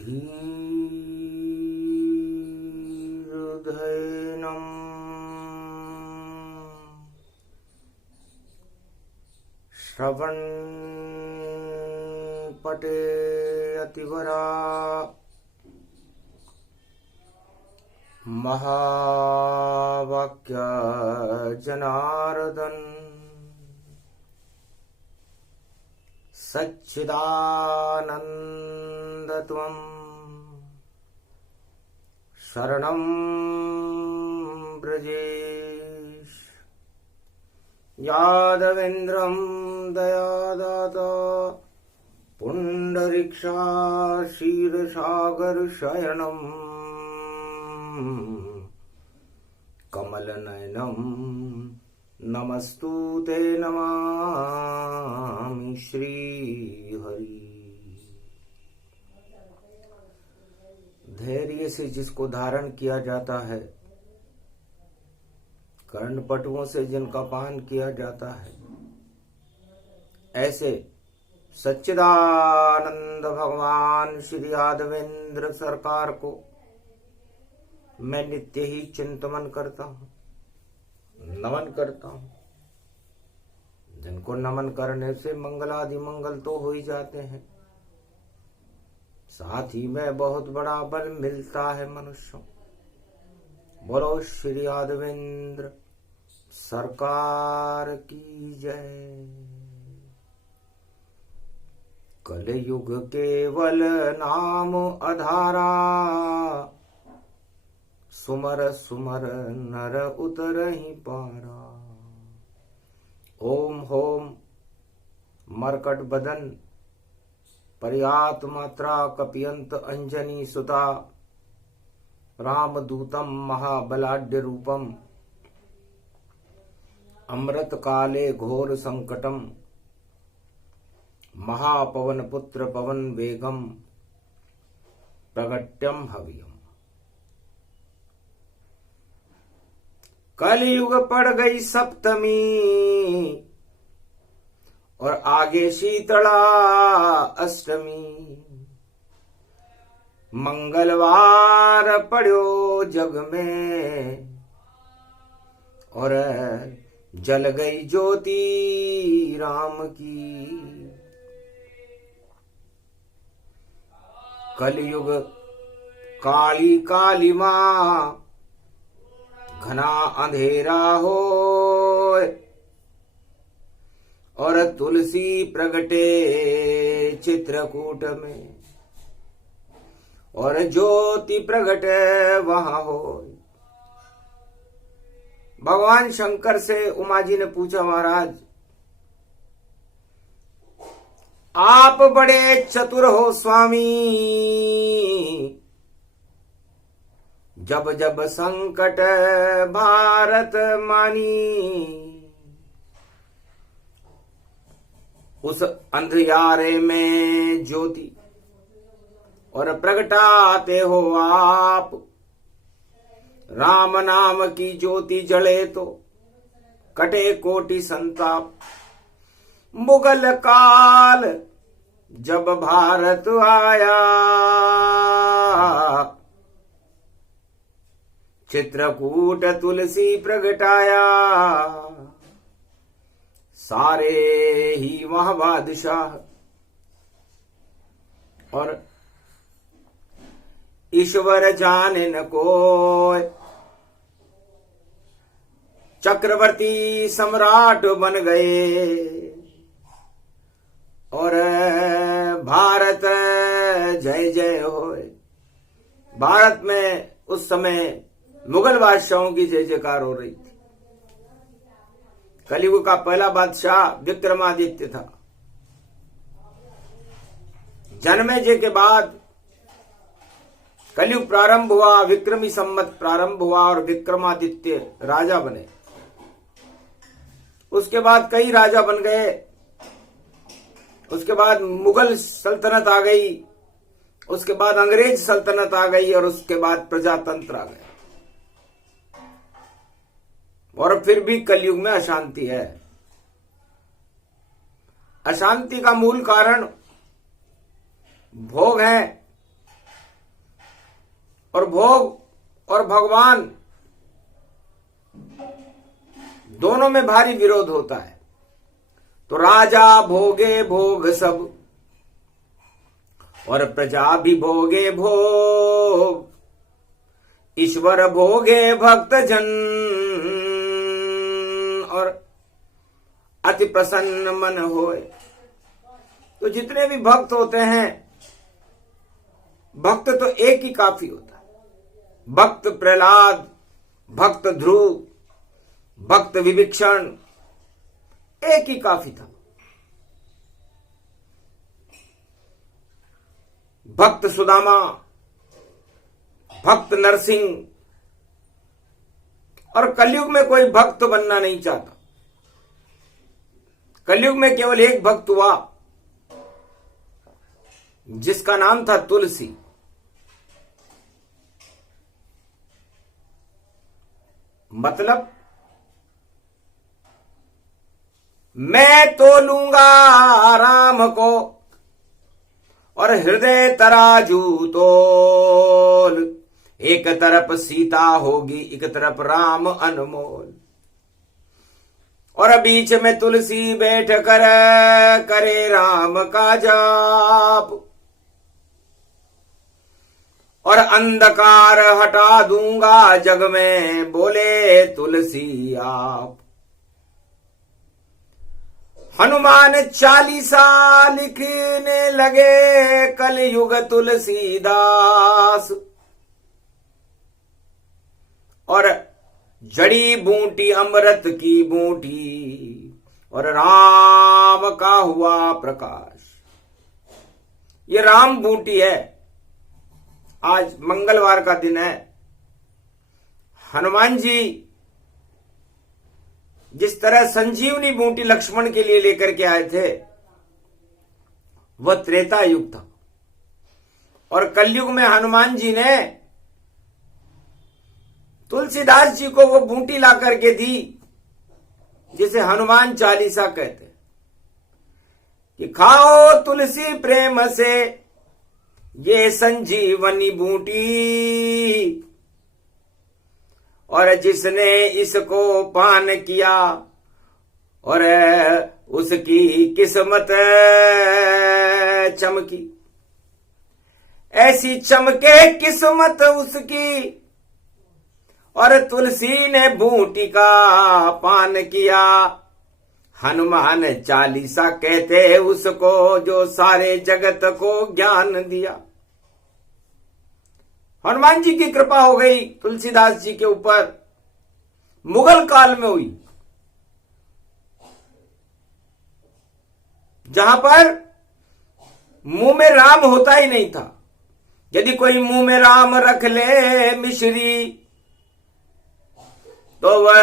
धीर्धैनं श्रवणपटे अतिवरा महावाक्य जनार्दन सच्चिदानंद त्वं शरणं ब्रजेश यादवेन्द्रं दयादाता पुंडरीक्षा क्षीरसागर शयनम् कमलनयनं नमस्तुते नमामि श्रीहरि। धैर्य से जिसको धारण किया जाता है, कर्णपटुओं से जिनका पान किया जाता है, ऐसे सच्चिदानंद भगवान श्री यादवेंद्र सरकार को मैं नित्य ही चिंतन करता हूं, नमन करता हूं। जिनको नमन करने से मंगलादि मंगल तो हो ही जाते हैं, साथ ही में बहुत बड़ा बल मिलता है मनुष्यों। बोलो श्री यादवेंद्र सरकार की जय। कलयुग केवल नाम आधारा, सुमर सुमर नर उतरहि पारा। ओम होम मरकट बदन पर्यात मात्रा कपियंत अंजनी सुता, रामदूतम महाबलाढ्य रूपम, अमृत काले घोर संकटम, महापवन पुत्र पवन वेगम, प्रगट्यम हव्यम। कलयुग पड़ गई सप्तमी और आगे शीतला अष्टमी। मंगलवार पड़ो जग में और जल गई ज्योति राम की। कलयुग काली काली माँ, घना अंधेरा हो और तुलसी प्रगटे चित्रकूट में और ज्योति प्रगटे वहां हो। भगवान शंकर से उमा जी ने पूछा, महाराज आप बड़े चतुर हो स्वामी, जब जब संकट भारत मानी, उस अंधियारे में ज्योति और प्रगटाते हो आप। राम नाम की ज्योति जले तो कटे कोटि संताप। मुगल काल जब भारत आया, चित्रकूट तुलसी प्रगटाया। सारे ही वहां बादशाह और ईश्वर जाने न कोय, चक्रवर्ती सम्राट बन गए और भारत जय जय होए। भारत में उस समय मुगल बादशाहों की जय जयकार हो रही थी। कलयुग का पहला बादशाह विक्रमादित्य था। जन्मेजय के बाद कलयुग प्रारंभ हुआ, विक्रमी संवत प्रारंभ हुआ और विक्रमादित्य राजा बने। उसके बाद कई राजा बन गए। उसके बाद मुगल सल्तनत आ गई, उसके बाद अंग्रेज सल्तनत आ गई और उसके बाद प्रजातंत्र आ गया। और फिर भी कलयुग में अशांति है। अशांति का मूल कारण भोग है, भोग और भगवान दोनों में भारी विरोध होता है। तो राजा भोगे भोग सब और प्रजा भी भोगे भोग, ईश्वर भोगे भक्त जन और अति प्रसन्न मन होए। तो जितने भी भक्त होते हैं, भक्त तो एक ही काफी होता है। भक्त प्रहलाद, भक्त ध्रुव, भक्त विभीषण, एक ही काफी था। भक्त सुदामा, भक्त नरसिंह, और कलयुग में कोई भक्त बनना नहीं चाहता। कलयुग में केवल एक भक्त हुआ जिसका नाम था तुलसी। मतलब मैं तोलूंगा राम को और हृदय तराजू तोल, एक तरफ सीता होगी एक तरफ राम अनमोल, और बीच में तुलसी बैठ कर करे राम का जाप, और अंधकार हटा दूंगा जग में बोले तुलसी आप। हनुमान 40 लिखने लगे कलयुग तुलसीदास, और जड़ी बूटी अमृत की बूटी और राम का हुआ प्रकाश। ये राम बूटी है। आज मंगलवार का दिन है। हनुमान जी जिस तरह संजीवनी बूटी लक्ष्मण के लिए लेकर के आए थे, वह त्रेता युग था, और कलयुग में हनुमान जी ने तुलसीदास जी को वो बूटी ला करके दी जिसे हनुमान 40 कहते कि खाओ तुलसी प्रेम से ये संजीवनी बूटी, और जिसने इसको पान किया और उसकी किस्मत चमकी, ऐसी चमके किस्मत उसकी, और तुलसी ने बूटी का पान किया। हनुमान 40 कहते उसको जो सारे जगत को ज्ञान दिया। हनुमान जी की कृपा हो गई तुलसीदास जी के ऊपर, मुगल काल में हुई, जहां पर मुंह में राम होता ही नहीं था। यदि कोई मुंह में राम रख ले मिश्री तो वह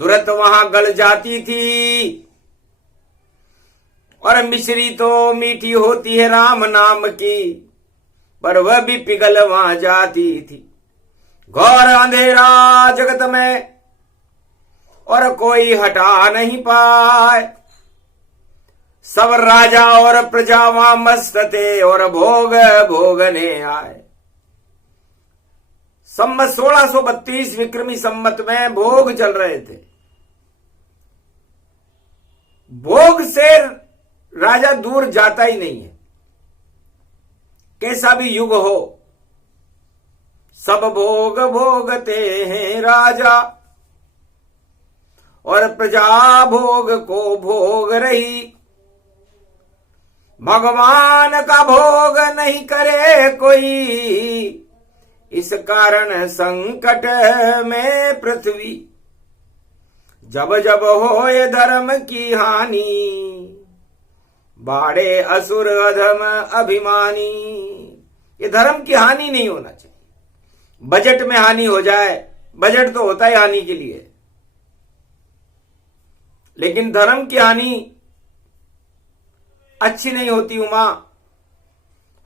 तुरंत वहां गल जाती थी, और मिश्री तो मीठी होती है राम नाम की, पर वह भी पिघल वहां जाती थी। घोर अंधेरा जगत में और कोई हटा नहीं पाए, सब राजा और प्रजा वहां मस्त थे और भोग भोगने आए। संमत 1632 विक्रमी संमत में भोग चल रहे थे। भोग से राजा दूर जाता ही नहीं है, कैसा भी युग हो। सब भोग भोगते हैं राजा और प्रजा भोग को भोग रही, भगवान का भोग नहीं करे कोई, इस कारण संकट में पृथ्वी। जब जब होए धर्म की हानि, बाड़े असुर अधम अभिमानी। ये धर्म की हानि नहीं होना चाहिए। बजट में हानि हो जाए, बजट तो होता है हानि के लिए, लेकिन धर्म की हानि अच्छी नहीं होती। उमा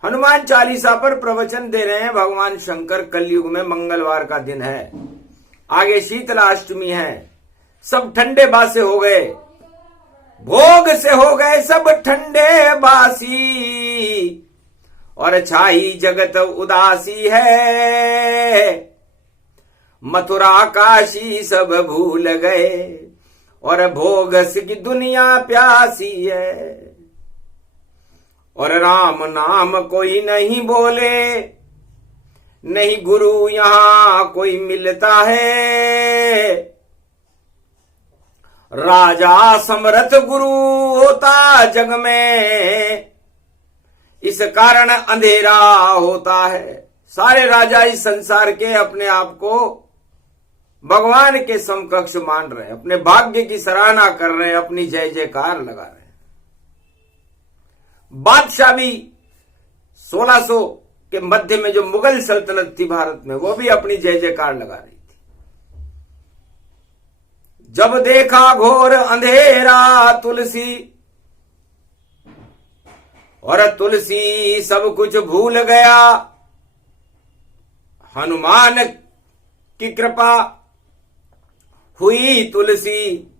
हनुमान 40 पर प्रवचन दे रहे हैं भगवान शंकर। कलयुग में मंगलवार का दिन है, आगे शीतला अष्टमी है। सब ठंडे बासे हो गए, भोग से हो गए सब ठंडे बासी, और छाई जगत उदासी है। मथुरा काशी सब भूल गए और भोगस की दुनिया प्यासी है। और राम नाम कोई नहीं बोले, नहीं गुरु यहां कोई मिलता है। राजा समर्थ गुरु होता जग में, इस कारण अंधेरा होता है। सारे राजा इस संसार के अपने आप को भगवान के समकक्ष मान रहे हैं, अपने भाग्य की सराहना कर रहे हैं, अपनी जय जयकार लगा रहे हैं। बादशाह भी 1600 के मध्य में जो मुगल सल्तनत थी भारत में, वो भी अपनी जय जयकार लगा रही थी। जब देखा घोर अंधेरा तुलसी, और तुलसी सब कुछ भूल गया। हनुमान की कृपा हुई तुलसी,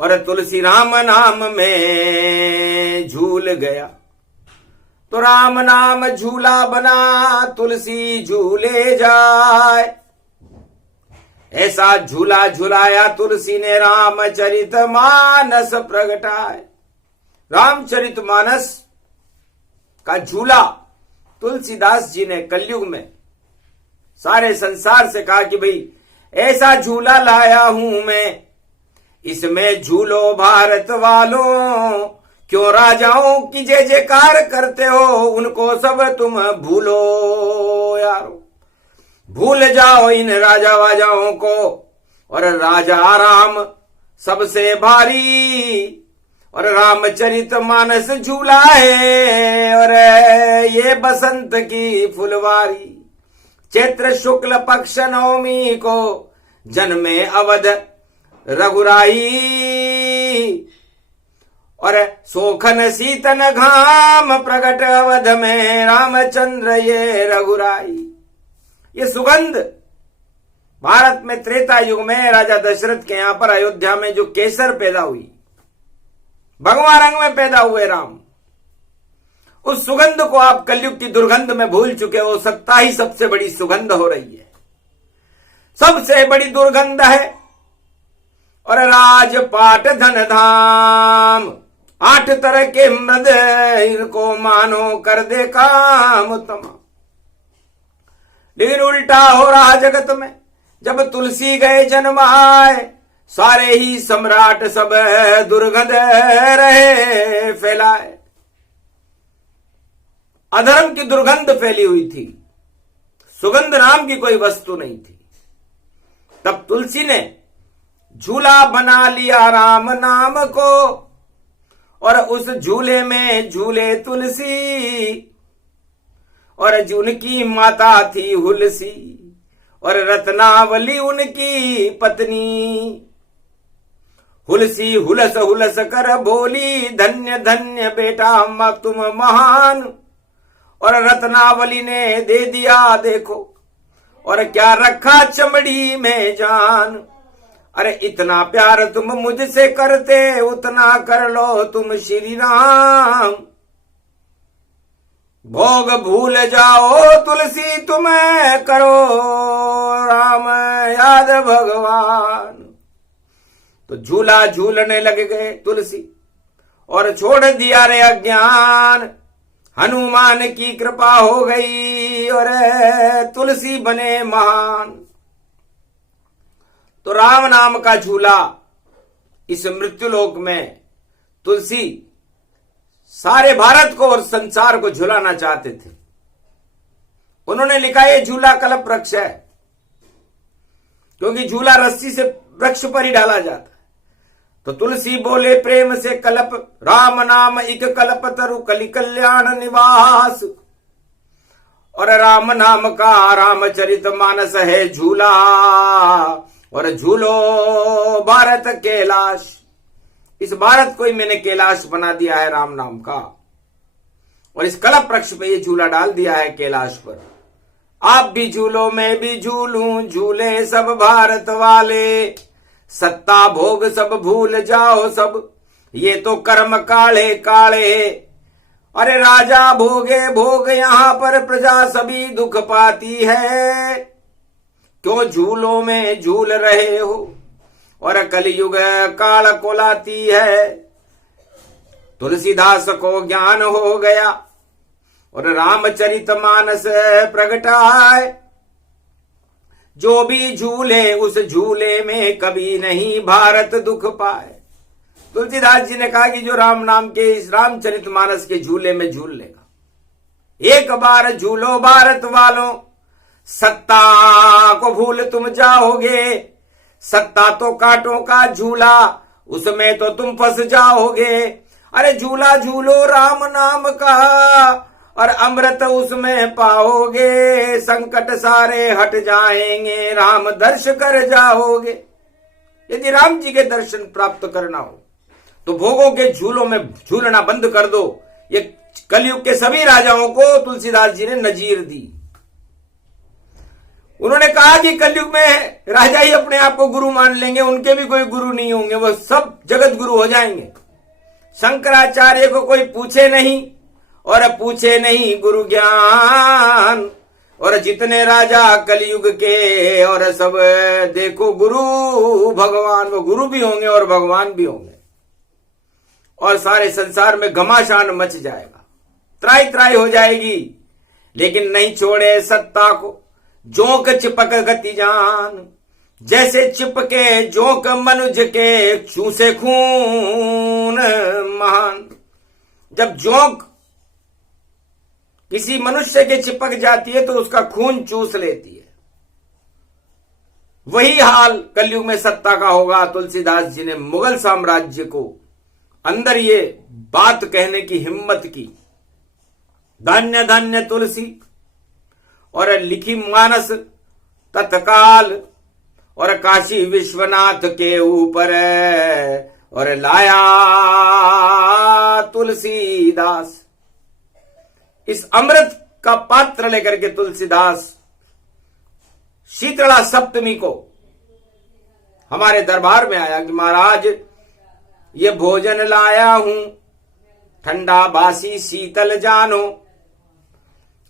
और तुलसी राम नाम में झूल गया। तो राम नाम झूला बना, तुलसी झूले जाए। ऐसा झूला झुलाया तुलसी ने, रामचरित मानस प्रगटाए। रामचरित मानस का झूला तुलसीदास जी ने कलयुग में सारे संसार से कहा कि भाई ऐसा झूला लाया हूं मैं, इसमें झूलो भारत वालों। क्यों राजाओं की जय जयकार करते हो, उनको सब तुम भूलो यारो। भूल जाओ इन राजा वाजाओं को, और राजा राम सबसे भारी। और रामचरित मानस झूला है, और ये बसंत की फुलवारी। चैत्र शुक्ल पक्ष नवमी को जन्मे अवध रघुराई, और सोखन शीतन घाम प्रगट अवध में रामचंद्र ये रघुराई। ये सुगंध भारत में त्रेता युग में राजा दशरथ के यहां पर अयोध्या में जो केसर पैदा हुई, भगवा रंग में पैदा हुए राम, उस सुगंध को आप कलयुग की दुर्गंध में भूल चुके हो। सत्ता ही सबसे बड़ी सुगंध हो रही है, सबसे बड़ी दुर्गंध है। और राजपाट धन धाम, 8 तरह के मृद, इनको मानो कर दे काम तमाम। लेकिन उल्टा हो रहा जगत में। जब तुलसी गए जन्माए, सारे ही सम्राट सब दुर्गंध रहे फैलाए। अधर्म की दुर्गंध फैली हुई थी, सुगंध नाम की कोई वस्तु नहीं थी। तब तुलसी ने झूला बना लिया राम नाम को, और उस झूले में झूले तुलसी। और उनकी माता थी हुलसी, और रत्नावली उनकी पत्नी। हुलसी हुलस हुलस कर बोली, धन्य धन्य बेटा तुम महान। और रत्नावली ने दे दिया देखो, और क्या रखा चमड़ी में जान। अरे इतना प्यार तुम मुझसे करते, उतना कर लो तुम श्री राम। भोग भूल जाओ तुलसी तुम्हें, करो राम याद भगवान। तो झूला झूलने लग गए तुलसी, और छोड़ दिया रे अज्ञान। हनुमान की कृपा हो गई, और तुलसी बने महान। तो राम नाम का झूला इस मृत्युलोक में तुलसी सारे भारत को और संसार को झुलाना चाहते थे। उन्होंने लिखा ये झूला कल्प वृक्ष है, क्योंकि झूला रस्सी से वृक्ष पर ही डाला जाता है। तो तुलसी बोले प्रेम से कल्प, राम नाम इक कल्प तरु कलि कल्याण निवास। और राम नाम का रामचरित मानस है झूला, और झूलो भारत कैलाश। इस भारत को ही मैंने कैलाश बना दिया है राम नाम का, और इस कल्प वृक्ष पे ये झूला डाल दिया है कैलाश पर। आप भी झूलो मैं भी झूलूं, झूले सब भारत वाले। सत्ता भोग सब भूल जाओ सब, ये तो कर्म काले काले। अरे राजा भोगे भोग यहां पर प्रजा सभी दुख पाती है। क्यों झूलों में झूल रहे हो और कलयुग काल को लाती है। तुलसीदास को ज्ञान हो गया और रामचरितमानस प्रगटाए। जो भी झूले उस झूले में कभी नहीं भारत दुख पाए। तुलसीदास जी ने कहा कि जो राम नाम के इस रामचरितमानस के झूले में झूल लेगा, एक बार झूलो भारत वालों, सत्ता को भूल तुम जाओगे। सत्ता तो कांटों का झूला, उसमें तो तुम फंस जाओगे। अरे झूला झूलो राम नाम का और अमृत उसमें पाओगे। संकट सारे हट जाएंगे, राम दर्श कर जाओगे। यदि राम जी के दर्शन प्राप्त करना हो तो भोगों के झूलों में झूलना बंद कर दो। ये कलयुग के सभी राजाओं को तुलसीदास जी ने नजीर दी। उन्होंने कहा कि कलयुग में राजा ही अपने आप को गुरु मान लेंगे, उनके भी कोई गुरु नहीं होंगे, वो सब जगत गुरु हो जाएंगे। शंकराचार्य को कोई पूछे नहीं और पूछे नहीं गुरु ज्ञान। और जितने राजा कलयुग के और सब देखो गुरु भगवान, वो गुरु भी होंगे और भगवान भी होंगे। और सारे संसार में घमासान मच जाएगा, त्राई त्राई हो जाएगी। लेकिन नहीं छोड़े सत्ता को जोंक चिपक गति जान। जैसे चिपके जोंक मनुज के चूसे खून महान। जब जोंक किसी मनुष्य के चिपक जाती है तो उसका खून चूस लेती है। वही हाल कलयुग में सत्ता का होगा। तुलसीदास जी ने मुगल साम्राज्य को अंदर ये बात कहने की हिम्मत की। धन्य धन्य तुलसी और लिखी मानस तत्काल और काशी विश्वनाथ के ऊपर और लाया तुलसीदास। इस अमृत का पात्र लेकर के तुलसीदास शीतला सप्तमी को हमारे दरबार में आया कि महाराज ये भोजन लाया हूं, ठंडा बासी शीतल जानो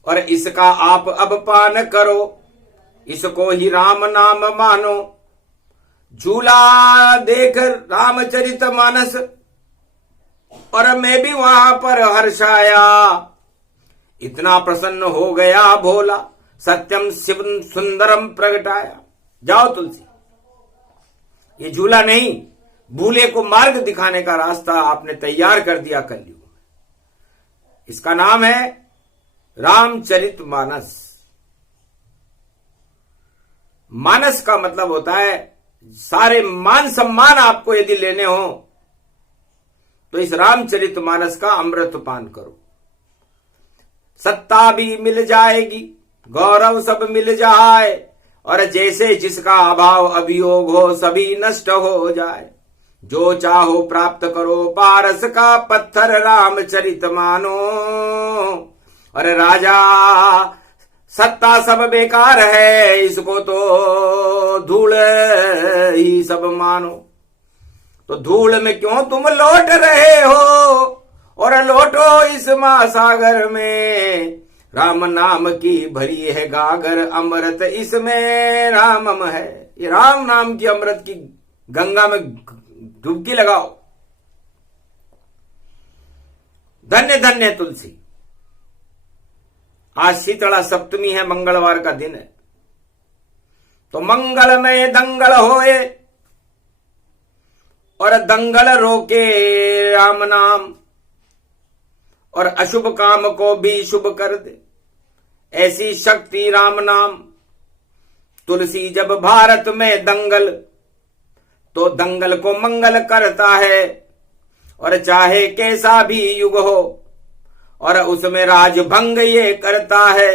और इसका आप अब पान करो, इसको ही राम नाम मानो। झूला देख रामचरितमानस और मैं भी वहां पर हर्षाया। इतना प्रसन्न हो गया भोला, सत्यम शिव सुंदरम प्रगटाया। जाओ तुलसी, ये झूला नहीं, भूले को मार्ग दिखाने का रास्ता आपने तैयार कर दिया कलयुग में। इसका नाम है रामचरितमानस। मानस का मतलब होता है सारे मान सम्मान आपको यदि लेने हो तो इस रामचरितमानस का अमृत पान करो। सत्ता भी मिल जाएगी, गौरव सब मिल जाए और जैसे जिसका अभाव अभियोग हो सभी नष्ट हो जाए। जो चाहो प्राप्त करो पारस का पत्थर रामचरित मानो। और राजा सत्ता सब बेकार है, इसको तो धूल ही सब मानो। तो धूल में क्यों तुम लौट रहे हो और लौटो इस महासागर में। राम नाम की भरी है गागर, अमृत इसमें रामम है। ये राम नाम की अमृत की गंगा में डुबकी लगाओ। धन्य धन्य तुलसी। आज शीतला सप्तमी है, मंगलवार का दिन है। तो मंगल में दंगल होए और दंगल रोके राम नाम और अशुभ काम को भी शुभ कर दे। ऐसी शक्ति राम नाम। तुलसी जब भारत में दंगल तो दंगल को मंगल करता है। और चाहे कैसा भी युग हो और उसमें राज भंग ये करता है।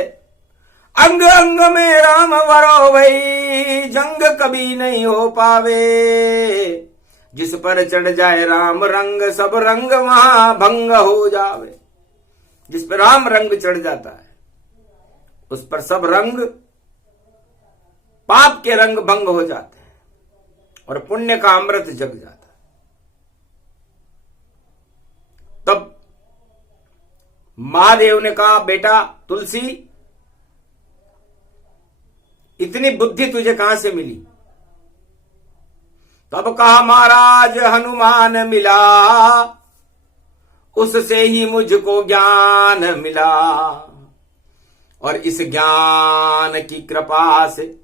अंग अंग में राम वरो भई, जंग कभी नहीं हो पावे। जिस पर चढ़ जाए राम रंग, सब रंग वहां भंग हो जावे। जिस पर राम रंग चढ़ जाता है उस पर सब रंग, पाप के रंग भंग हो जाते हैं और पुण्य का अमृत जग जाता है। तब महादेव ने कहा, बेटा तुलसी, इतनी बुद्धि तुझे कहां से मिली? तब कहा, महाराज हनुमान मिला, उससे ही मुझको ज्ञान मिला, और इस ज्ञान की कृपा से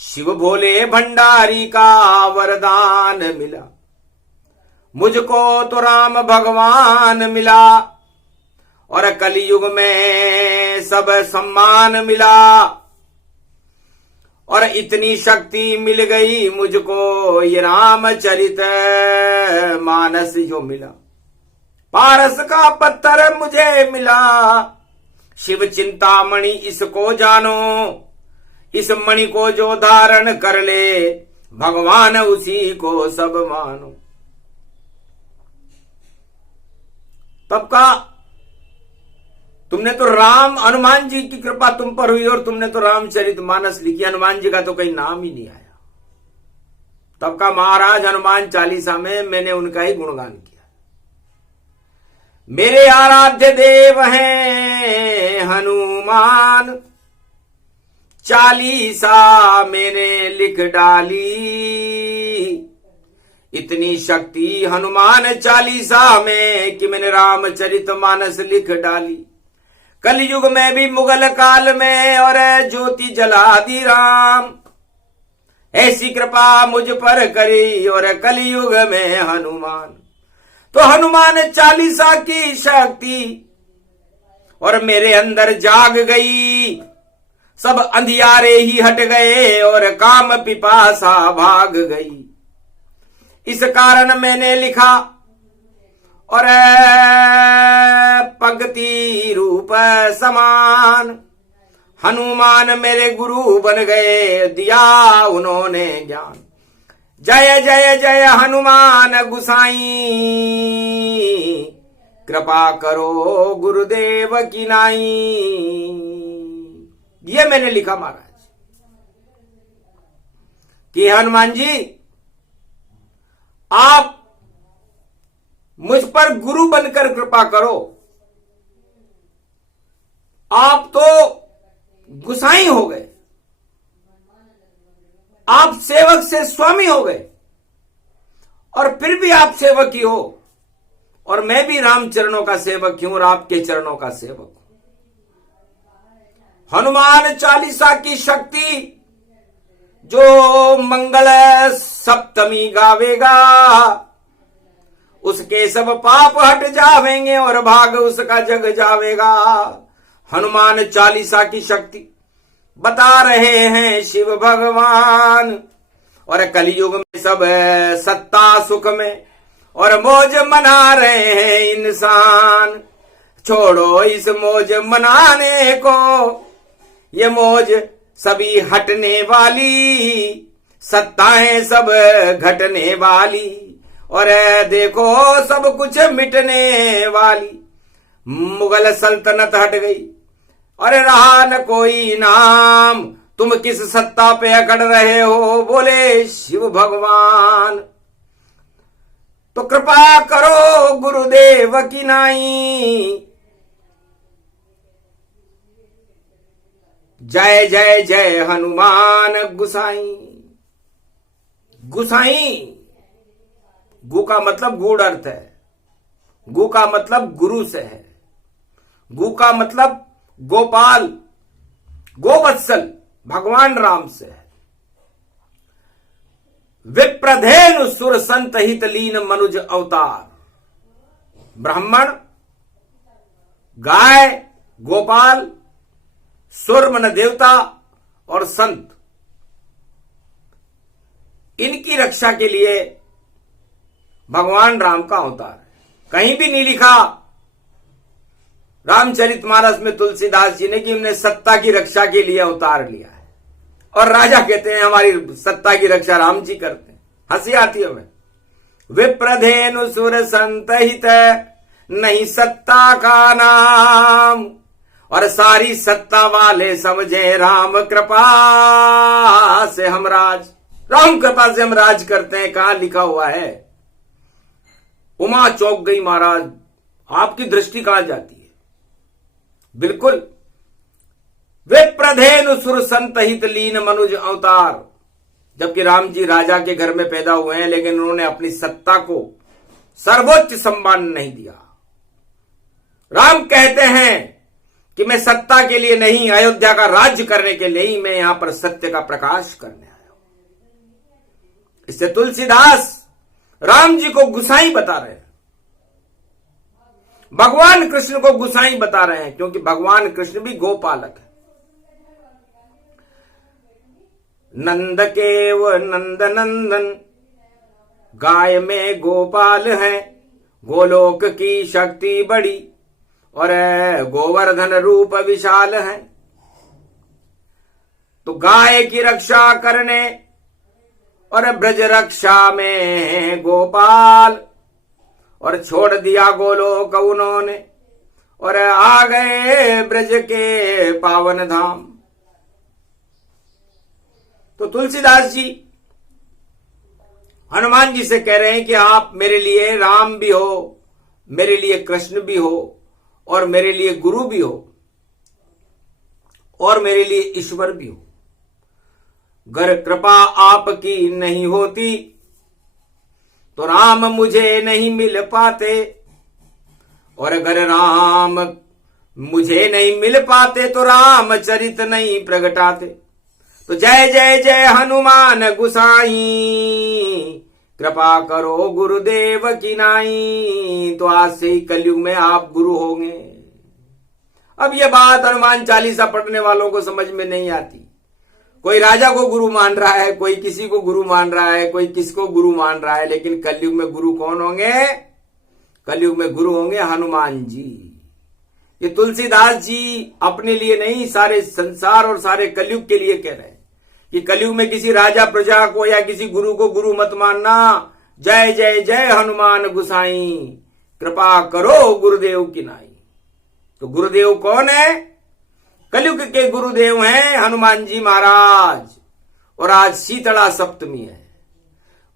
शिव भोले भंडारी का वरदान मिला। मुझको तो राम भगवान मिला, और कलयुग में सब सम्मान मिला, और इतनी शक्ति मिल गई मुझको, ये रामचरित मानस जो मिला। पारस का पत्थर मुझे मिला, शिव चिंतामणि इसको जानो, इस मणि को जो धारण कर ले, भगवान उसी को सब मानो। तब का तुमने तो राम, हनुमान जी की कृपा तुम पर हुई और तुमने तो रामचरित मानस लिखी, हनुमान जी का तो कहीं नाम ही नहीं आया। तब का महाराज हनुमान चालीसा में मैंने उनका ही गुणगान किया। मेरे आराध्य देव हैं हनुमान, चालीसा मैंने लिख डाली, इतनी शक्ति हनुमान चालीसा में कि मैंने रामचरित मानस लिख डाली। कलयुग में भी मुगल काल में और ज्योति जला दी राम, ऐसी कृपा मुझ पर करी और कलयुग में हनुमान। तो हनुमान चालीसा की शक्ति और मेरे अंदर जाग गई, सब अंधियारे ही हट गए और काम पिपासा भाग गई। इस कारण मैंने लिखा और पंक्ति रूप समान, हनुमान मेरे गुरु बन गए, दिया उन्होंने ज्ञान। जय जय जय हनुमान गुसाई, कृपा करो गुरुदेव की नाई। ये मैंने लिखा महाराज कि हनुमान जी आप मुझ पर गुरु बनकर कृपा करो। आप तो गुसाई हो गए, आप सेवक से स्वामी हो गए, और फिर भी आप सेवक ही हो, और मैं भी राम चरणों का सेवक हूं और आपके चरणों का सेवक हूं। हनुमान चालीसा की शक्ति जो मंगल सप्तमी गावेगा, उसके सब पाप हट जावेंगे और भाग उसका जग जावेगा। हनुमान चालीसा की शक्ति बता रहे हैं शिव भगवान, और कलयुग में सब सत्ता सुख में और मौज मना रहे हैं इंसान। छोड़ो इस मौज मनाने को, ये मौज सभी हटने वाली, सत्ताएं सब घटने वाली, और देखो सब कुछ मिटने वाली। मुगल सल्तनत हट गई और रहा न कोई नाम, तुम किस सत्ता पे अकड़ रहे हो, बोले शिव भगवान। तो कृपा करो गुरुदेव की नाई। जय जय जय हनुमान गुसाई। गुसाई, गु का मतलब गूढ़ अर्थ है, गु का मतलब गुरु से है, गु का मतलब गोपाल, गोवत्सल, भगवान राम से है। विप्रधेनु सुर संत हित लीन मनुज अवतार। ब्राह्मण, गाय, गोपाल, सुर मन देवता और संत, इनकी रक्षा के लिए भगवान राम का अवतार है। कहीं भी नहीं लिखा रामचरितमानस में तुलसीदास जी ने कि हमने सत्ता की रक्षा के लिए अवतार लिया है, और राजा कहते हैं हमारी सत्ता की रक्षा राम जी करते हैं। हंसी आती है हमें। विप्रधेनु सुर संत हित नहीं सत्ता का नाम, और सारी सत्ता वाले समझे राम कृपा से हम राज। राम कृपा से हम राज करते हैं, कहां लिखा हुआ है? उमा चौंक गई, महाराज आपकी दृष्टि कहां जाती है? बिल्कुल विप्रधेनु सुर संत हित लीन मनुज अवतार। जबकि राम जी राजा के घर में पैदा हुए हैं, लेकिन उन्होंने अपनी सत्ता को सर्वोच्च सम्मान नहीं दिया। राम कहते हैं कि मैं सत्ता के लिए नहीं, अयोध्या का राज्य करने के लिए ही मैं यहां पर सत्य का प्रकाश करने आया हूं। इससे तुलसीदास राम जी को गुसाई बता रहे हैं, भगवान कृष्ण को गुसाई बता रहे हैं, क्योंकि भगवान कृष्ण भी गोपालक है। नंद केव नंद नंदन, गाय में गोपाल है, गोलोक की शक्ति बड़ी और गोवर्धन रूप विशाल है। तो गाय की रक्षा करने और ब्रज रक्षा में गोपाल, और छोड़ दिया गोलोक उन्होंने और आ गए ब्रज के पावन धाम। तो तुलसीदास जी हनुमान जी से कह रहे हैं कि आप मेरे लिए राम भी हो, मेरे लिए कृष्ण भी हो, और मेरे लिए गुरु भी हो, और मेरे लिए ईश्वर भी हो। अगर कृपा आपकी नहीं होती तो राम मुझे नहीं मिल पाते, और अगर राम मुझे नहीं मिल पाते तो रामचरित नहीं प्रगटाते। तो जय जय जय हनुमान गुसाई, कृपा करो गुरुदेव की नाई। तो आज से ही कलयुग में आप गुरु होंगे। अब यह बात हनुमान चालीसा पढ़ने वालों को समझ में नहीं आती। कोई राजा को गुरु मान रहा है, कोई किसी को गुरु मान रहा है, कोई किसको गुरु मान रहा है, लेकिन कलयुग में गुरु कौन होंगे? कलयुग में गुरु होंगे हनुमान जी। ये तुलसीदास जी अपने लिए नहीं, सारे संसार और सारे कलयुग के लिए कह रहे हैं कि कलयुग में किसी राजा प्रजा को या किसी गुरु को गुरु मत मानना। जय जय जय हनुमान गुसाई, कृपा करो गुरुदेव की नाई। तो गुरुदेव कौन है? कलयुग के गुरुदेव हैं हनुमान जी महाराज। और आज शीतला सप्तमी है,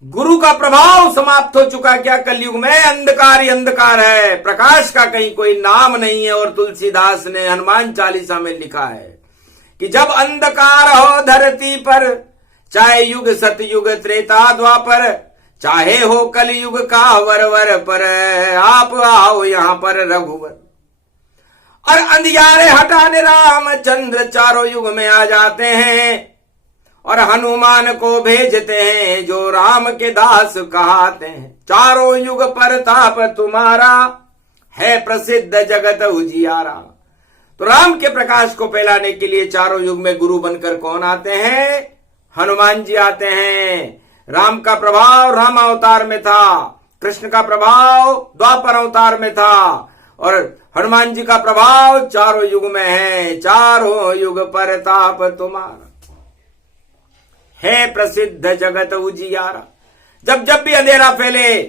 गुरु का प्रभाव समाप्त हो चुका। क्या कलयुग में अंधकार ही अंधकार है, प्रकाश का कहीं कोई नाम नहीं है। और तुलसीदास ने हनुमान चालीसा में लिखा है कि जब अंधकार हो धरती पर, चाहे युग सतयुग त्रेता द्वापर, चाहे हो कलयुग का वर पर, आप आओ यहां पर रघुवर। और अंधियारे हटाने रामचंद्र चारों युग में आ जाते हैं, और हनुमान को भेजते हैं जो राम के दास कहाते हैं। चारों युग परताप तुम्हारा, है प्रसिद्ध जगत उजियारा। तो राम के प्रकाश को फैलाने के लिए चारों युग में गुरु बनकर कौन आते हैं? हनुमान जी आते हैं। राम का प्रभाव राम अवतार में था, कृष्ण का प्रभाव द्वापर अवतार में था, और हनुमान जी का प्रभाव चारों युग में है। चारों युग परताप तुम्हारा, है प्रसिद्ध जगत उजियारा। जब जब भी अंधेरा फैले,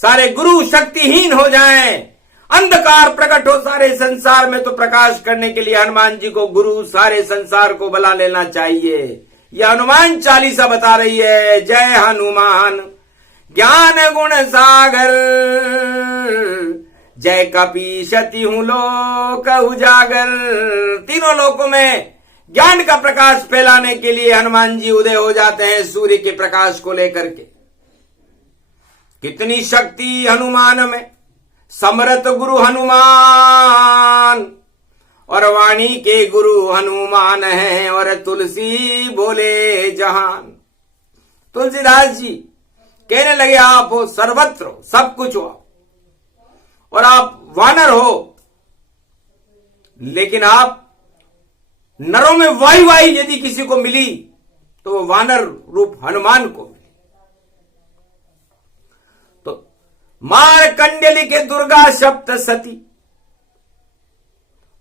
सारे गुरु शक्तिहीन हो जाएं, अंधकार प्रकट हो सारे संसार में, तो प्रकाश करने के लिए हनुमान जी को गुरु सारे संसार को बुला लेना चाहिए। यह हनुमान चालीसा बता रही है। जय हनुमान ज्ञान गुण सागर, जय कपीशति हूं लोक उजागर। तीनों लोकों में ज्ञान का प्रकाश फैलाने के लिए हनुमान जी उदय हो जाते हैं सूर्य के प्रकाश को लेकर के। कितनी शक्ति हनुमान में, समरथ गुरु हनुमान, और वाणी के गुरु हनुमान हैं, और तुलसी बोले जहान। तुलसीदास जी कहने लगे आप हो सर्वत्र हो, सब कुछ हो, और आप वानर हो, लेकिन आप नरों में वाई यदि किसी को मिली तो वो वानर रूप हनुमान को मिली। तो मारकंडली के दुर्गा सप्त सती,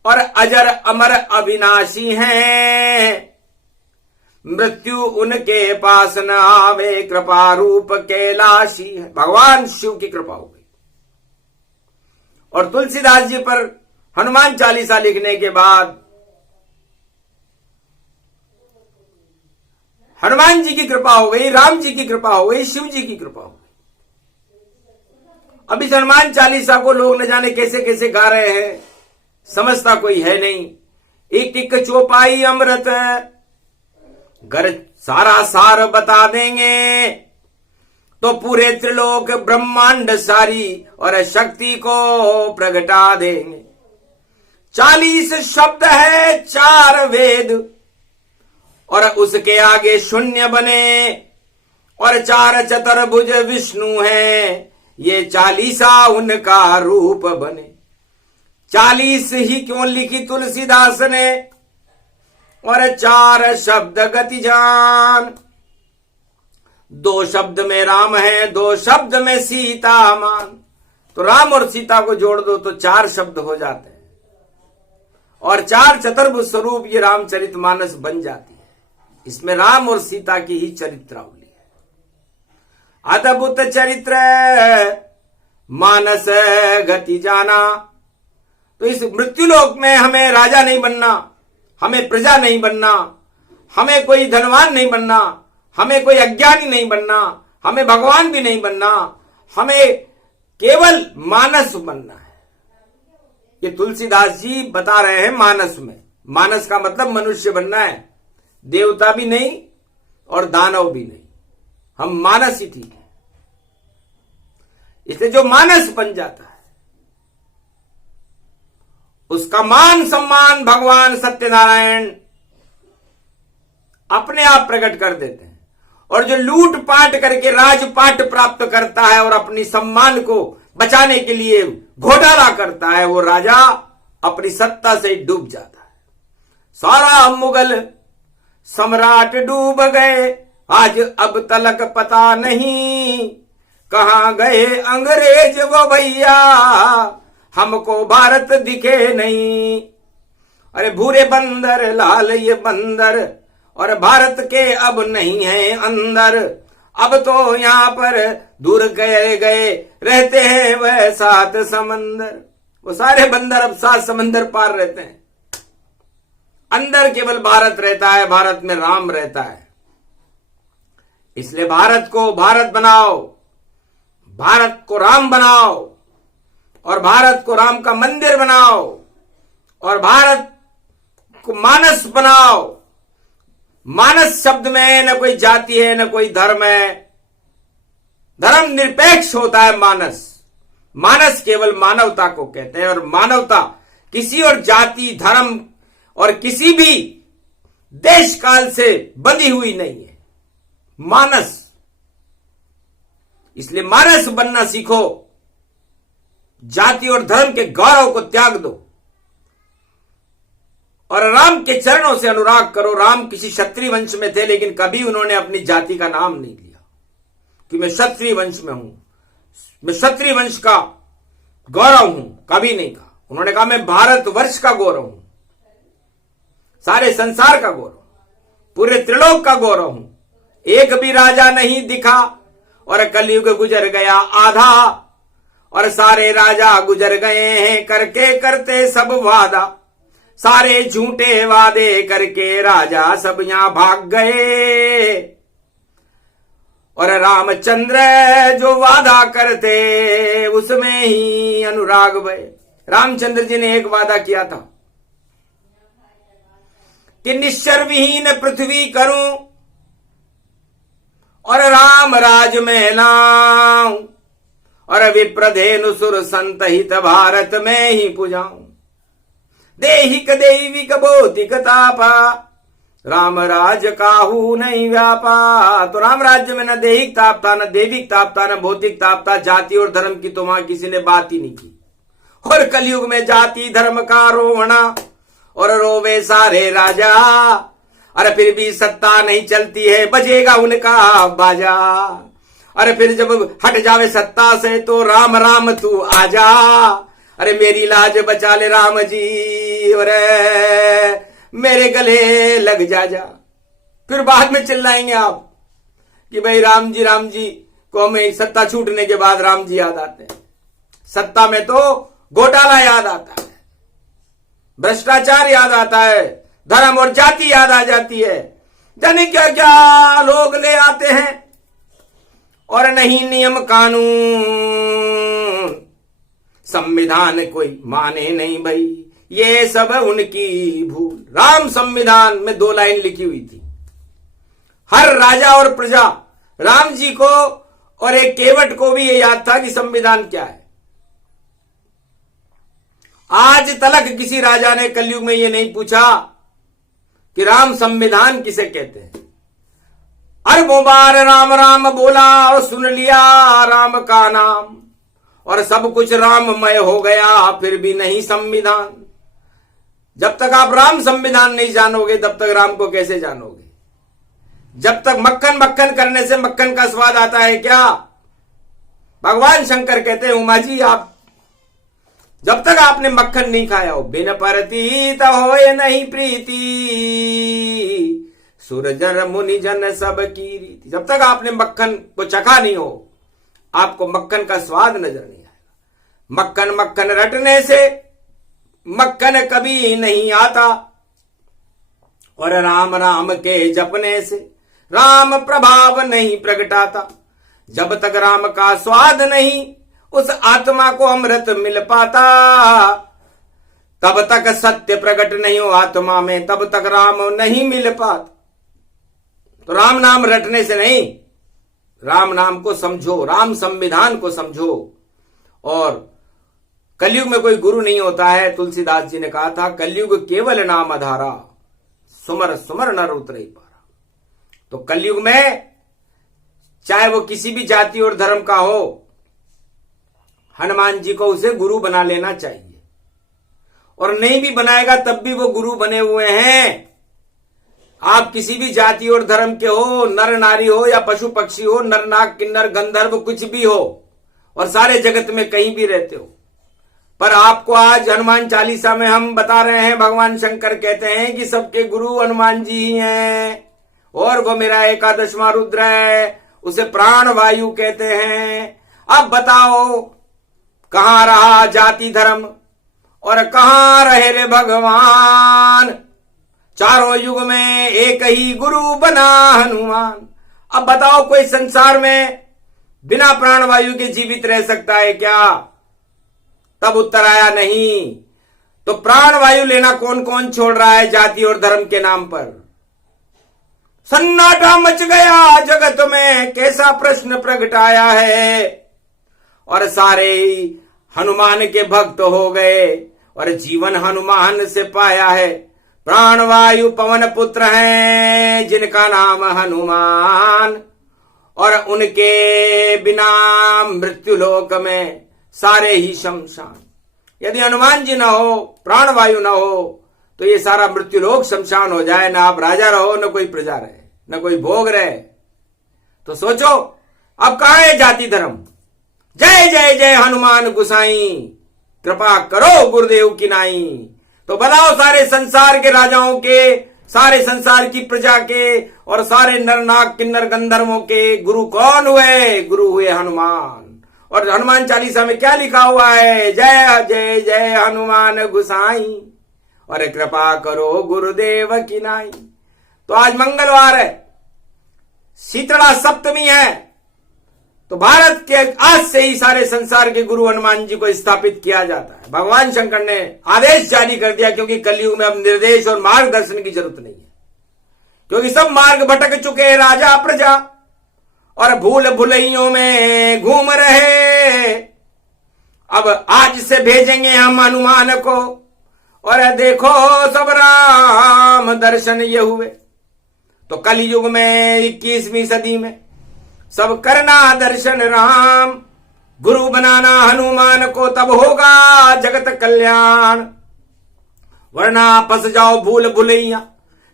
और अजर अमर अविनाशी हैं, मृत्यु उनके पास न आवे, कृपा रूप कैलाशी है। भगवान शिव की कृपा हो गई। और तुलसीदास जी पर हनुमान चालीसा लिखने के बाद हनुमान जी की कृपा हो गई, राम जी की कृपा हो गई, शिव जी की कृपा हो गई। अब इस हनुमान चालीसा को लोग न जाने कैसे कैसे गा रहे हैं। समझता कोई है नहीं। एक एक चौपाई अमृत, घर सारा सार बता देंगे तो पूरे त्रिलोक ब्रह्मांड सारी और शक्ति को प्रगटा देंगे। 40 शब्द है 4 वेद और उसके आगे शून्य बने और 4 चतुर्भुज विष्णु है, ये 40 उनका रूप बने। 40 ही क्यों लिखी तुलसीदास ने और 4 शब्द गति जान। 2 शब्द में राम है, 2 शब्द में सीता मान। तो राम और सीता को जोड़ दो तो 4 शब्द हो जाते हैं और 4 चतुर्भुज स्वरूप ये रामचरितमानस बन जाती है। इसमें राम और सीता की ही चरित्रावली है। अद्भुत चरित्र मानस गति जाना। तो इस मृत्युलोक में हमें राजा नहीं बनना, हमें प्रजा नहीं बनना, हमें कोई धनवान नहीं बनना, हमें कोई अज्ञानी नहीं बनना, हमें भगवान भी नहीं बनना, हमें केवल मानस बनना है। ये तुलसीदास जी बता रहे हैं मानस में। मानस का मतलब मनुष्य बनना है, देवता भी नहीं और दानव भी नहीं, हम मानस ही ठीक है। इसलिए जो मानस बन जाता है उसका मान सम्मान भगवान सत्यनारायण अपने आप प्रकट कर देते हैं। और जो लूट पाट करके राजपाट प्राप्त करता है और अपनी सम्मान को बचाने के लिए घोटाला करता है, वो राजा अपनी सत्ता से डूब जाता है। सारा मुगल सम्राट डूब गए, आज अब तलक पता नहीं कहां गए अंग्रेज वो भैया, हमको भारत दिखे नहीं। अरे भूरे बंदर लाल ये बंदर और भारत के अब नहीं है अंदर, अब तो यहां पर दूर गए गए रहते हैं वह 7 समंदर। वो सारे बंदर अब 7 समंदर पार रहते हैं, अंदर केवल भारत रहता है, भारत में राम रहता है। इसलिए भारत को भारत बनाओ, भारत को राम बनाओ और भारत को राम का मंदिर बनाओ और भारत को मानस बनाओ। मानस शब्द में न कोई जाति है न कोई धर्म है, धर्म निरपेक्ष होता है मानस। मानस केवल मानवता को कहते हैं और मानवता किसी और जाति धर्म और किसी भी देश काल से बंधी हुई नहीं है, मानस। इसलिए मानस बनना सीखो, जाति और धर्म के गौरव को त्याग दो और राम के चरणों से अनुराग करो। राम किसी क्षत्रिय वंश में थे लेकिन कभी उन्होंने अपनी जाति का नाम नहीं लिया कि मैं क्षत्रिय वंश में हूं, मैं क्षत्रिय वंश का गौरव हूं, कभी नहीं कहा। उन्होंने कहा मैं भारतवर्ष का गौरव हूं, सारे संसार का गौरव, पूरे त्रिलोक का गौरव हूं। एक भी राजा नहीं दिखा और कलयुग गुजर गया आधा और सारे राजा गुजर गए हैं करके करते सब वादा। सारे झूठे वादे करके राजा सब यहां भाग गए और रामचंद्र जो वादा करते उसमें ही अनुराग भये। रामचंद्र जी ने एक वादा किया था कि निश्चर विहीन पृथ्वी करूं और राम राज में लाऊं और विप्रधेनु सुर संत हित भारत में ही पुजाऊं। देहिक दैविक भौतिक तापा राम राज काहू नहीं व्यापा। तो राम राज्य में न देहिक ताप था, न देविक ताप था, न भौतिक ताप था। जाति और धर्म की तो वहां किसी ने बात ही नहीं की। और कलयुग में जाति धर्म का रोवणा और रोवे सारे राजा, अरे फिर भी सत्ता नहीं चलती है, बजेगा उनका बाजा। अरे फिर जब हट जावे सत्ता से तो राम राम तू आजा, अरे मेरी लाज बचा ले राम जी, अरे मेरे गले लग जा। फिर बाद में चिल्लाएंगे आप कि भाई राम जी को हमें सत्ता छूटने के बाद राम जी याद आते हैं। सत्ता में तो घोटाला याद आता है, भ्रष्टाचार याद आता है, धर्म और जाति याद आ जाती है, जाने क्या क्या लोग ले आते हैं। और नहीं नियम कानून संविधान कोई माने नहीं भाई, ये सब उनकी भूल। राम संविधान में 2 लाइन लिखी हुई थी। हर राजा और प्रजा राम जी को और एक केवट को भी ये याद था कि संविधान क्या है। आज तलक किसी राजा ने कलयुग में ये नहीं पूछा कि राम संविधान किसे कहते हैं। अरबों बार राम राम बोला और सुन लिया राम का नाम, और सब कुछ राममय हो गया फिर भी नहीं संविधान। जब तक आप राम संविधान नहीं जानोगे तब तक राम को कैसे जानोगे। जब तक मक्खन मक्खन करने से मक्खन का स्वाद आता है क्या? भगवान शंकर कहते हैं उमा जी, आप जब तक आपने मक्खन नहीं खाया हो, बिन परतीत होए नहीं प्रीति, सुरजन मुनि जन सब की रीति। जब तक आपने मक्खन को चखा नहीं हो, आपको मक्खन का स्वाद नजर नहीं आएगा। मक्खन मक्खन रटने से मक्खन कभी नहीं आता, और राम राम के जपने से राम प्रभाव नहीं प्रगटाता। जब तक राम का स्वाद नहीं उस आत्मा को अमृत मिल पाता, तब तक सत्य प्रकट नहीं हो आत्मा में, तब तक राम नहीं मिल पाता। तो राम नाम रटने से नहीं, राम नाम को समझो, राम संविधान को समझो। और कलयुग में कोई गुरु नहीं होता है। तुलसीदास जी ने कहा था, कलयुग केवल नाम आधारा, सुमर सुमर नर उतरे पारा। तो कलयुग में चाहे वो किसी भी जाति और धर्म का हो, हनुमान जी को उसे गुरु बना लेना चाहिए। और नहीं भी बनाएगा तब भी वो गुरु बने हुए हैं। आप किसी भी जाति और धर्म के हो, नर नारी हो या पशु पक्षी हो, नर नाग किन्नर गंधर्व कुछ भी हो, और सारे जगत में कहीं भी रहते हो, पर आपको आज हनुमान चालीसा में हम बता रहे हैं, भगवान शंकर कहते हैं कि सबके गुरु हनुमान जी ही हैं, और वो मेरा एकादशवां रुद्र है, उसे प्राण वायु कहते हैं। अब बताओ कहां रहा जाति धर्म और कहां रहे रे भगवान। चारों युग में एक ही गुरु बना हनुमान। अब बताओ कोई संसार में बिना प्राण वायु के जीवित रह सकता है क्या? तब उत्तर आया नहीं। तो प्राण वायु लेना कौन कौन छोड़ रहा है जाति और धर्म के नाम पर? सन्नाटा मच गया जगत में, कैसा प्रश्न प्रगटाया है। और सारे हनुमान के भक्त हो गए और जीवन हनुमान से पाया है। प्राण वायु पवन पुत्र हैं जिनका नाम हनुमान, और उनके बिना मृत्युलोक में सारे ही शमशान। यदि हनुमान जी न हो, प्राण वायु न हो, तो ये सारा मृत्युलोक शमशान हो जाए। ना आप राजा रहो, न कोई प्रजा रहे, न कोई भोग रहे। तो सोचो अब कहां है जाति धर्म? जय जय जय हनुमान गुसाई, कृपा करो गुरुदेव की नाई। तो बताओ सारे संसार के राजाओं के, सारे संसार की प्रजा के, और सारे नर नाग किन्नर गंधर्वों के गुरु कौन हुए? गुरु हुए हनुमान। और हनुमान चालीसा में क्या लिखा हुआ है? जय जय जय हनुमान गुसाई, और कृपा करो गुरुदेव की नाई। तो आज मंगलवार है, शीतला सप्तमी है, तो भारत के आज से ही सारे संसार के गुरु हनुमान जी को स्थापित किया जाता है। भगवान शंकर ने आदेश जारी कर दिया, क्योंकि कलयुग में अब निर्देश और मार्गदर्शन की जरूरत नहीं है, क्योंकि सब मार्ग भटक चुके हैं राजा प्रजा, और भूल भुलैयों में घूम रहे। अब आज से भेजेंगे हम हनुमान को, और देखो सब राम दर्शन ये हुए। तो कलयुग में 21वीं सदी में सब करना दर्शन राम, गुरु बनाना हनुमान को, तब होगा जगत कल्याण। वरना फंस जाओ भूल भुलैया,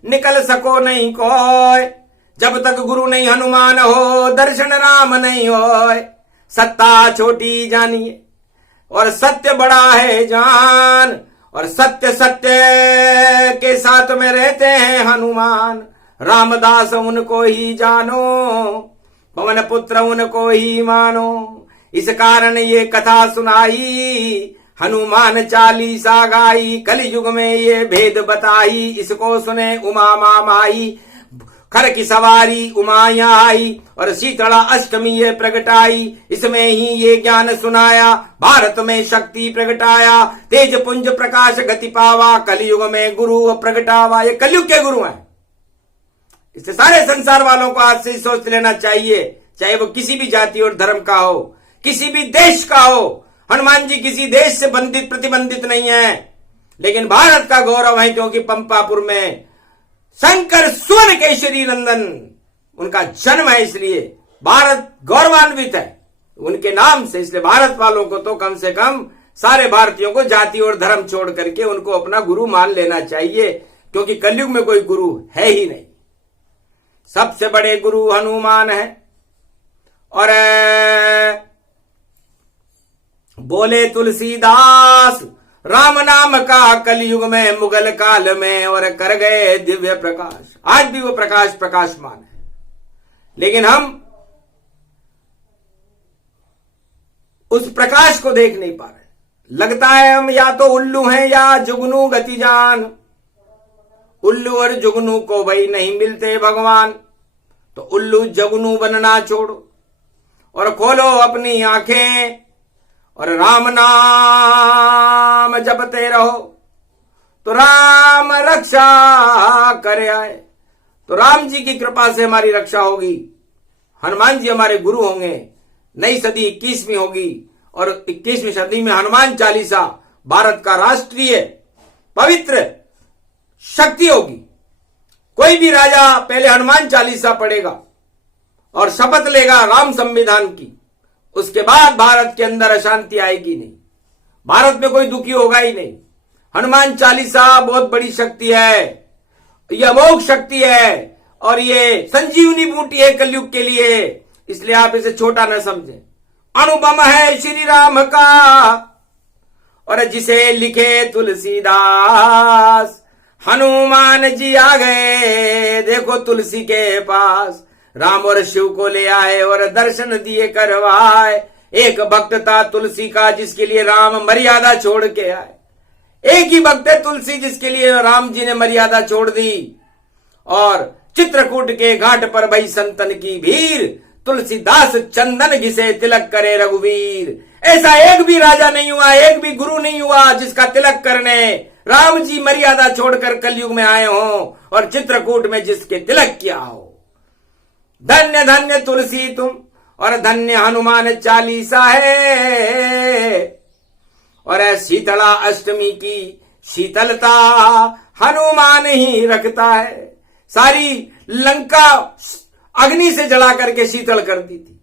निकल सको नहीं कोई। जब तक गुरु नहीं हनुमान हो, दर्शन राम नहीं होए। सत्ता छोटी जानिए और सत्य बड़ा है जान, और सत्य सत्य के साथ में रहते हैं हनुमान। रामदास उनको ही जानो, पवन पुत्र उनको ही मानो। इस कारण ये कथा सुनाई, हनुमान चालीसा गाई। कलयुग में ये भेद बताई, इसको सुने उमा माई। खर की सवारी उमाया आई और शीतला अष्टमी ये प्रगटाई। इसमें ही ये ज्ञान सुनाया भारत में शक्ति प्रगटाया। तेज पुंज प्रकाश गति पावा कलयुग में गुरु प्रगटावा। ये कलयुग के गुरु हैं। इससे सारे संसार वालों को आज से सोच लेना चाहिए, चाहे वो किसी भी जाति और धर्म का हो, किसी भी देश का हो। हनुमान जी किसी देश से बंधित प्रतिबंधित नहीं है, लेकिन भारत का गौरव है, क्योंकि पंपापुर में शंकर सुवन केशरी नंदन उनका जन्म है, इसलिए भारत गौरवान्वित है उनके नाम से। इसलिए भारत वालों को तो कम से कम सारे भारतीयों को जाति और धर्म छोड़ करके उनको अपना गुरु मान लेना चाहिए, क्योंकि कलयुग में कोई गुरु है ही नहीं। सबसे बड़े गुरु हनुमान है। और बोले तुलसीदास राम नाम का कलयुग में मुगल काल में और कर गए दिव्य प्रकाश। आज भी वो प्रकाश प्रकाशमान है, लेकिन हम उस प्रकाश को देख नहीं पा रहे। लगता है हम या तो उल्लू हैं या जुगनू गतिजान। उल्लू और जुगनू को भाई नहीं मिलते भगवान, तो उल्लू जुगनू बनना छोड़ो और खोलो अपनी आंखें और राम नाम जपते रहो, तो राम रक्षा करे आए। तो राम जी की कृपा से हमारी रक्षा होगी। हनुमान जी हमारे गुरु होंगे। नई सदी 21वीं होगी और 21वीं सदी में हनुमान चालीसा भारत का राष्ट्रीय पवित्र शक्ति होगी। कोई भी राजा पहले हनुमान चालीसा पढ़ेगा और शपथ लेगा राम संविधान की, उसके बाद भारत के अंदर अशांति आएगी नहीं, भारत में कोई दुखी होगा ही नहीं। हनुमान चालीसा बहुत बड़ी शक्ति है, यह अमोघ शक्ति है और ये संजीवनी बूटी है कलयुग के लिए, इसलिए आप इसे छोटा न समझें। अनुपम है श्री राम का और जिसे लिखे तुलसीदास। हनुमान जी आ गए देखो तुलसी के पास, राम और शिव को ले आए और दर्शन दिए करवाए। एक भक्त था तुलसी का जिसके लिए राम मर्यादा छोड़ के आए। एक ही भक्त है तुलसी जिसके लिए राम जी ने मर्यादा छोड़ दी। और चित्रकूट के घाट पर भई संतन की भीड़, तुलसीदास चंदन घिसे तिलक करे रघुवीर। ऐसा एक भी राजा नहीं हुआ, एक भी गुरु नहीं हुआ जिसका तिलक करने राम जी मर्यादा छोड़कर कलयुग में आए हो और चित्रकूट में जिसके तिलक किया हो। धन्य धन्य तुलसी तुम और धन्य हनुमान चालीसा है। और शीतला अष्टमी की शीतलता हनुमान ही रखता है। सारी लंका अग्नि से जला करके शीतल कर दी थी।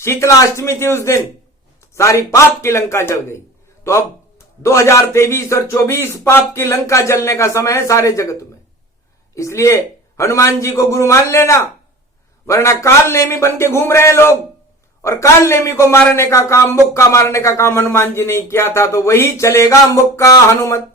शीतला अष्टमी थी उस दिन, सारी पाप की लंका जल गई। तो अब 2023 और 24 पाप की लंका जलने का समय है सारे जगत में। इसलिए हनुमान जी को गुरु मान लेना, वरना काल नेमी बन के घूम रहे हैं लोग। और काल नेमी को मारने का काम, मुक्का मारने का काम हनुमान जी ने किया था, तो वही चलेगा मुक्का हनुमत।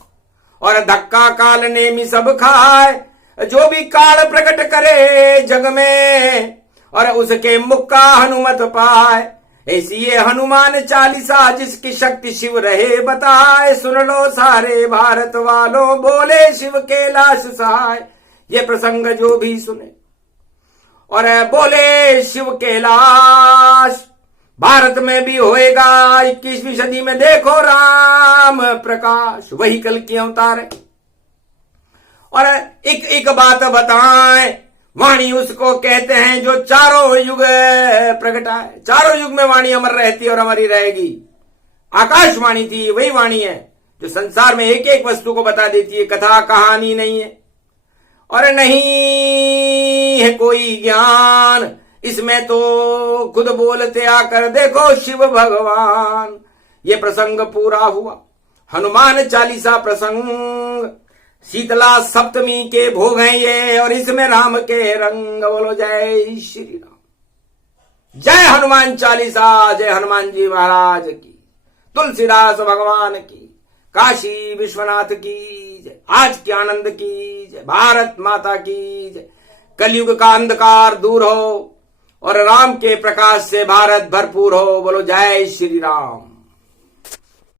और धक्का काल नेमी सब खाए, जो भी काल प्रकट करे जग में और उसके मुक्का हनुमत पाए। ऐसी ये हनुमान चालीसा जिसकी शक्ति शिव रहे बताए। सुन लो सारे भारत वालों, बोले शिव कैलाश सहाय। ये प्रसंग जो भी सुने और बोले शिव कैलाश, भारत में भी होएगा 21वीं सदी में। देखो राम प्रकाश वही कल के अवतार है। और एक एक बात बताएं, वाणी उसको कहते हैं जो चारों युग प्रगटाए। चारों युग में वाणी अमर रहती है और अमर ही रहेगी। आकाशवाणी थी, वही वाणी है जो संसार में एक एक वस्तु को बता देती है। कथा कहानी नहीं है और नहीं है कोई ज्ञान, इसमें तो खुद बोलते आकर देखो शिव भगवान। ये प्रसंग पूरा हुआ हनुमान चालीसा प्रसंग। शीतला सप्तमी के भोग हैं ये और इसमें राम के रंग। बोलो जय श्री राम। जय हनुमान चालीसा, जय हनुमान जी महाराज की, तुलसीदास भगवान की, काशी विश्वनाथ की जय, आज के आनंद की जय, भारत माता की जय। कलयुग का अंधकार दूर हो और राम के प्रकाश से भारत भरपूर हो। बोलो जय श्री राम।